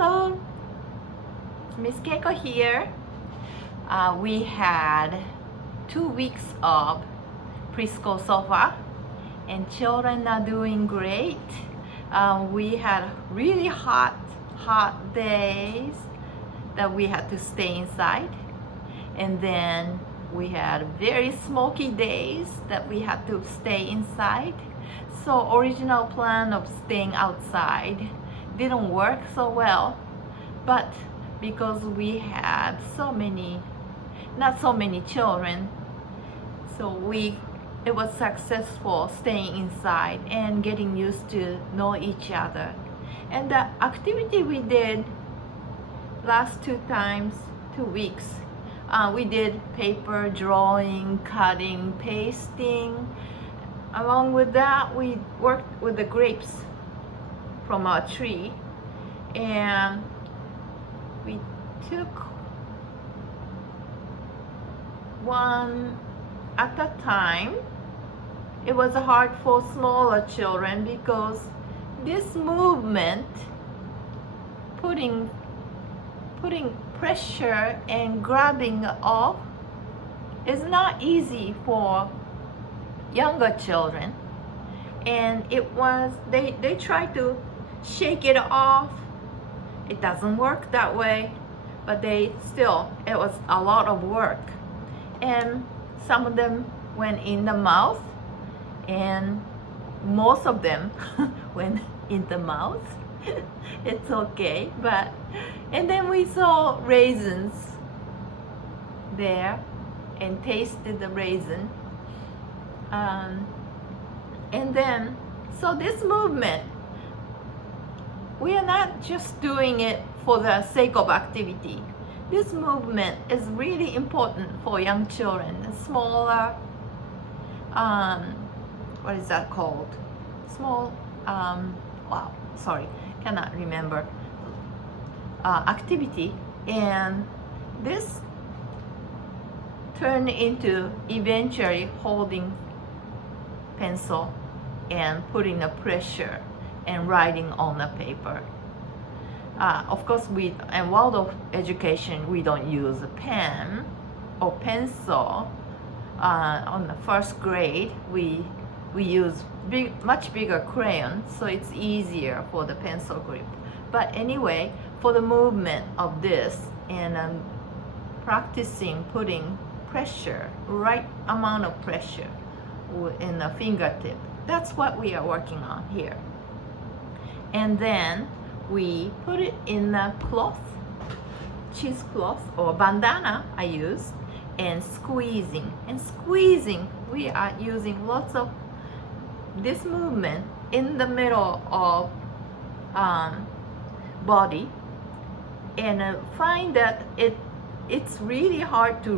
Hello, Miss Keiko here. We had 2 weeks of preschool so far, and children are doing great. We had really hot days that we had to stay inside, and then we had very smoky days that we had to stay inside. So original plan of staying outside didn't work so well, but because we had not so many children, so it was successful staying inside and getting used to know each other. And the activity we did last 2 weeks, we did paper drawing, cutting, pasting. Along with that, we worked with the grapes from our tree, and we took one at a time. It was hard for smaller children because this movement, putting pressure and grabbing off, is not easy for younger children. And they try to shake it off. It doesn't work that way, but it was a lot of work. And some of them went in the mouth, and most of them went in the mouth. It's okay, and then we saw raisins there and tasted the raisin. And then, so this movement, we are not just doing it for the sake of activity. This movement is really important for young children, smaller, what is that called? Small, cannot remember, activity. And this turned into eventually holding pencil and putting the pressure and writing on the paper. Of course, in Waldorf education, we don't use a pen or pencil. On the first grade, we use much bigger crayons, so it's easier for the pencil grip. But anyway, for the movement of this and practicing putting pressure, right amount of pressure in the fingertip, that's what we are working on here. And then we put it in a cloth, cheesecloth or bandana I used, and squeezing. We are using lots of this movement in the middle of body, and find that it's really hard to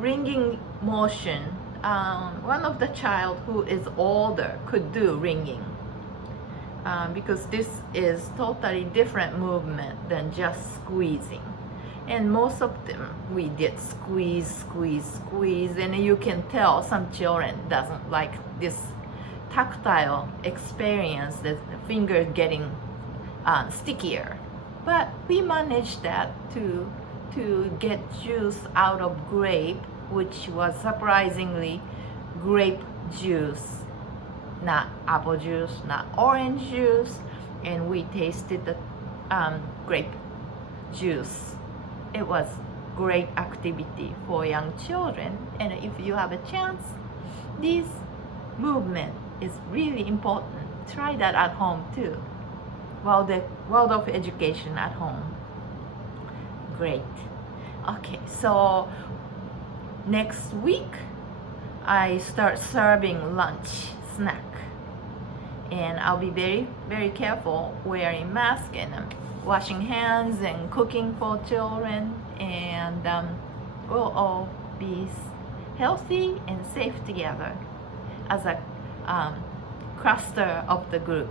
ringing motion. One of the child who is older could do ringing, because this is totally different movement than just squeezing. And most of them we did squeeze, and you can tell some children doesn't like this tactile experience, that the finger getting stickier. But we managed that to get juice out of grape, which was surprisingly grape juice, not apple juice, not orange juice. And we tasted the grape juice. It was great activity for young children, and if you have a chance, this movement is really important. Try that at home too. Waldorf education at home. Great. Okay, so next week I start serving lunch snack, and I'll be very, very careful wearing mask and washing hands and cooking for children, and we'll all be healthy and safe together as a cluster of the group.